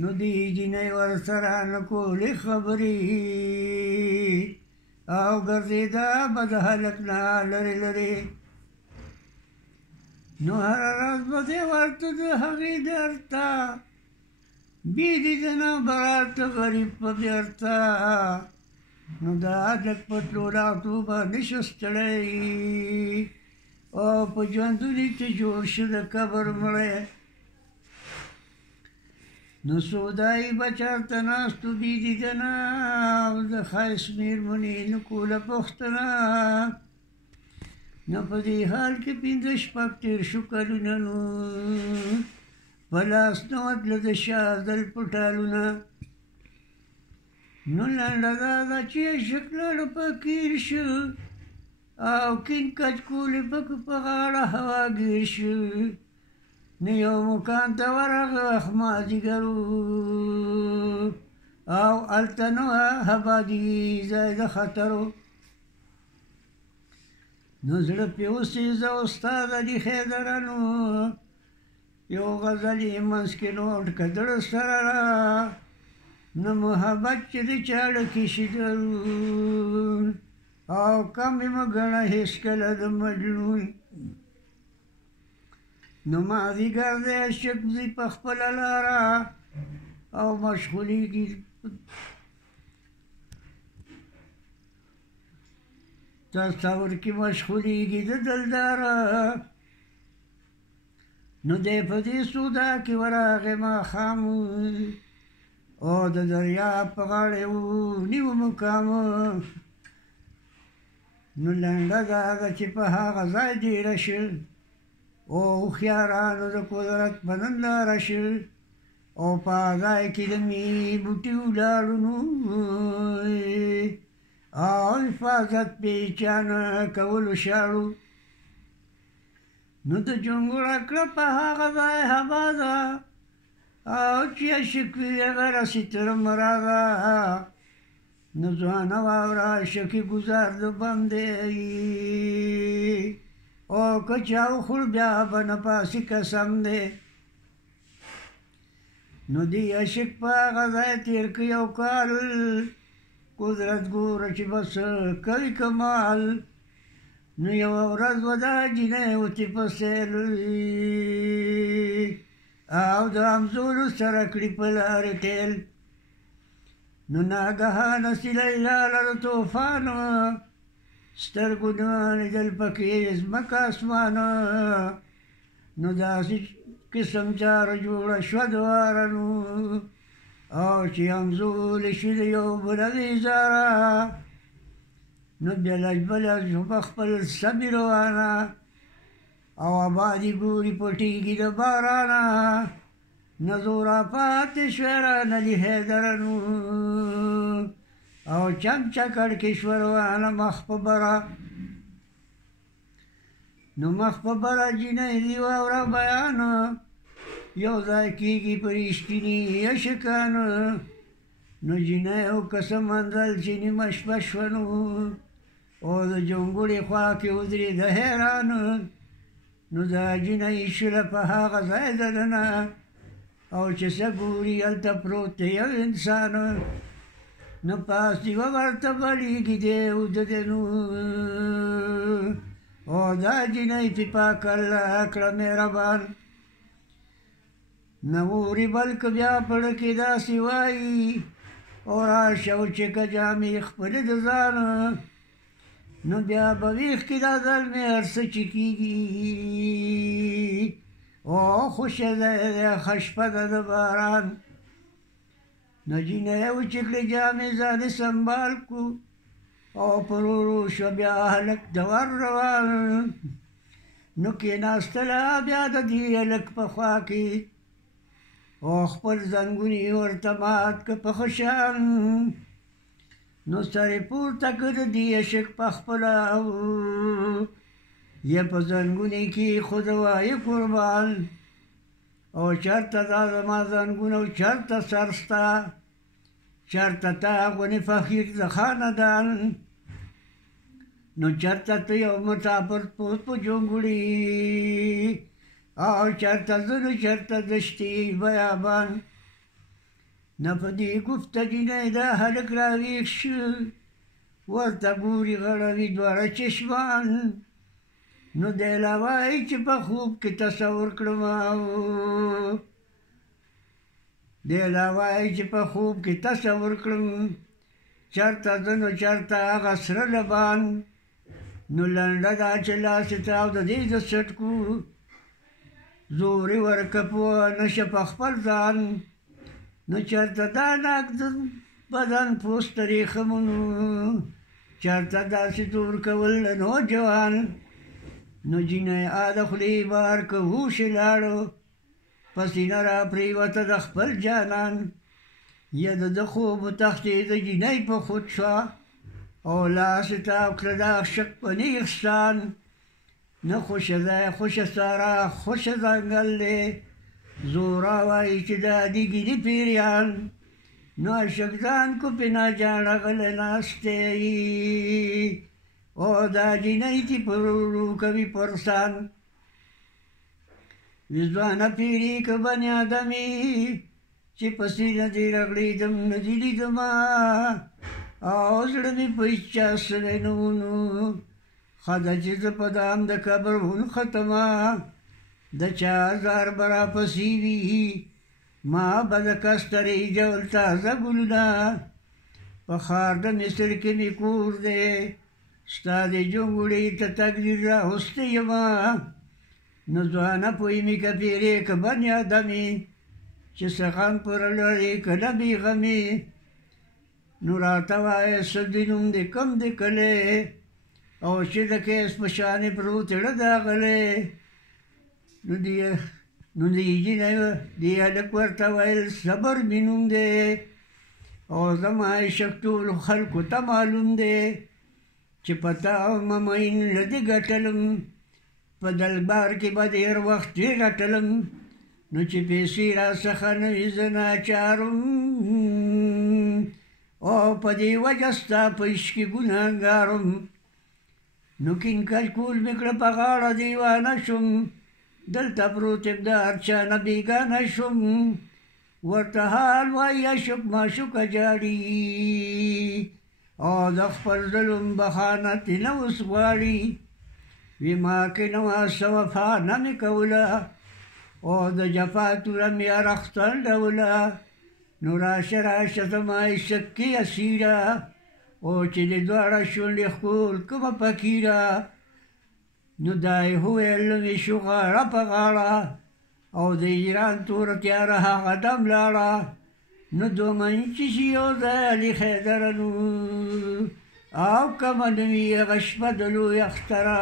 نو دی جنۍ ورسره نه کولې خبرې او ګرځېده به د هلک نه لرې لرې نو هره ورځ به دی ورته د هغې درد ته بیدېده نه براته غریب په بېرته نو د هلک په تلو راتلو باندې شو ستړی او په ژوندون یې چې جوړ شه د قبر مړی نو سودایي به چېرته ناست و بیدېده نه او د ښایست مېرمنې نه کوله پوښتنه نو په دې حال کې پنځه شپږ تېر شو کلونه نو په لاس نه وتله د شاهزل په ټالونه نو لنډه دا ده چې عشق لاړه فقیر شو او کین کچکولې پکې په غاړه هواګیر شو نو یو مکان ته ورغه وخت مازدیګر او هلته نه وه آبادي ځای د خطر نو زړه پې اوسېزه استاد علي حیدرانو یو غزل یې منځ کې نوټ که زړه سره نه محبت چې د چاړه کې شي درون او کم یې مه ګڼه هېڅکله د مجنون نو مازدیګر دی عشق ځي په خپله لاره او مشغولېږي تصور کې مشغولېږي د دلداره نو دی په دې سودا کې ورغی ماښام او د دریاب په غاړه یې ونیو مقام نو لنډه دا ده چې په هغه ځای ډېره شل او هوښیارانو د قدرت په ننداره شل او په ځای کې د مې بوټي ولاړو نو او حفاظت پې چا نه کولو شاړو نو د جونګړه کړه په هغه ځای هوا ده او چې عشق وي هغه رسي تر مراده نو ځوانه واوره عشقي ګزار د بندې او که چا وخوړ بیا به نه پاسي قسم دی نو دی عشق په هغه ځای تېر که یو کال قدرت ګوره چې بس کوي کمال نو یوه ورځ به دا جینۍ وتې په سیل او د همزولو سره کړي په لارې ټیل نو ناګهانه سلیلا لره طوفان سترګو نه لیدل پکې ځمکه اسمان نو داسې قسم چاره جوړه شوه دواره نو او چې همزولې شي د یو بله ویزاره نو بیا لږ بله شو په خپل سبي روانه او آبادي ګوري پټېږي د بارانه نه زوره پاتې شوه رانه علي حیدرانو او چکچکړ کې شوه روانه مخ په بره نو مخ په بره جینۍ دي واوره بیان یو ځای کېږي په رښتیني عشقان نو جینۍ او که منزل چې نیمه شپه شوه نو او د جونګړې خوا کې ودرېده حیران نو دا جینۍ شوله په هغه ځای دننه او چې څه ګوري هلته پروت دی یو انسان نو پاس یوه ورته بلېږي دی اوده دی نو او دا جینۍ پې پاک الله کړه مهربان نه اوري بلکې بیا پړه کې داسې وایي او راشه او چې که جامې خپلې د ځان نو بیا به ویښ کې دا زلمې هر څه چې کېږي او خوشه دی ښه شپه ده د باران نو جینۍ وچې کړې جامې ځانې سنبال کړو او پر ورو شوه بیا هلک د ور روان نو کېناستله بیا د دې هلک په خوا کې او خپل زنګون یې ورته مات که په ښه شان نو سر یې پورته که د دې عشق په خپله یې په زنګون یې کېښود وایه قربان او چېرته دا زما زنګون او چېرته سر ستا چېرته تا غونې فقیر د خاندان نو چېرته ته یو مسافر پوست په جونګړي او چرته زه چرته دشتي بیابان نه په دې ګفته جینۍ دا هلک راویښ شو ورته ګوري غړوي دواړه چشمان نو دی لا وایي چې په خوب کې تصور کړمه دی لا وایي چې په خوب کې تصور کړم چرته زه نو چرته هغه سره لبان نو لنډه دا چې لاس یې تاو د دې د څټکو زور یې ورکه په نشه په خپل ځان نو چرته دا ناک د بدن پوست ریخمونو چرته داسې تور کول د نوجوان نو جینۍ د خولې بار که هوش یې لاړو په سینه را پرېوته د خپل جانان یا د ده خوب تختې د جینۍ په خود شوه او لاس یې تاو کړه د عشق په نیغستان نه خوشه ځای خوشه سارا خوشه ځنګل دی زورا وایي چې دا دي ګیلي پیریان نو عاشقزان کو پې ناجاڼه غلی ناست دی او دا جینۍ چې پر ورو کوي پرسان وي ځوانه پیري که بني ادمي چې په سینه دې رغړېدم نه دې لیدمه او زړه مې په هېڅ چا سوی نه و نو ښه ده چې زه په دام د قبر ونښتمه د چا زار به راپسې وي ما به د کسترې جول تازه ګلونه په ښار د مصر کې مې کور دی ستا د جونګړې ته تقدیر راوستی یمه نو ځوانه پوی مې که پیرې که بني ادمې چې څه غم پر لرې که نه بې غمې نو راته وایه څه د نوم دې کم دې کلی او چې د کیس په شانې پروت زړه داغلی نو دې جینۍ دې هلک ورته ویل صبر مې نوم دی او زما عشق ټولو خلکو ته معلوم دی چې په تا ممین نه دې ګټلم په دلبار کې به ډېر وخت دې رټلم نو چې پیسې راڅخه نه وي زه ناچارم او په دې وجه ستا په عشق کې ګنهګارم نو کینکل کول مې کړه په غاړه دیوانه شوم دلته پروت یم د هر چا نه بېګانه شوم ورته حال وایي عشق معشوقه جاړي او د خپل ظلم بخانه ترې نه اوس غواړي وي ما کې نه وه څه وفا نه مې کوله او د جفا توره مې هر اختر ډوله نو راشه راشه زما عشق کې اسیره او چې د دواړه شونډې ښکول کومه فقیره نو دا یې وویل مې شو غاړه په غاړه او د ایران توره تیاره هغه دم لاړه نو دومره چې شي یو ځای علي حیدره نو او که به نه وي هغه شپه د لوی اختره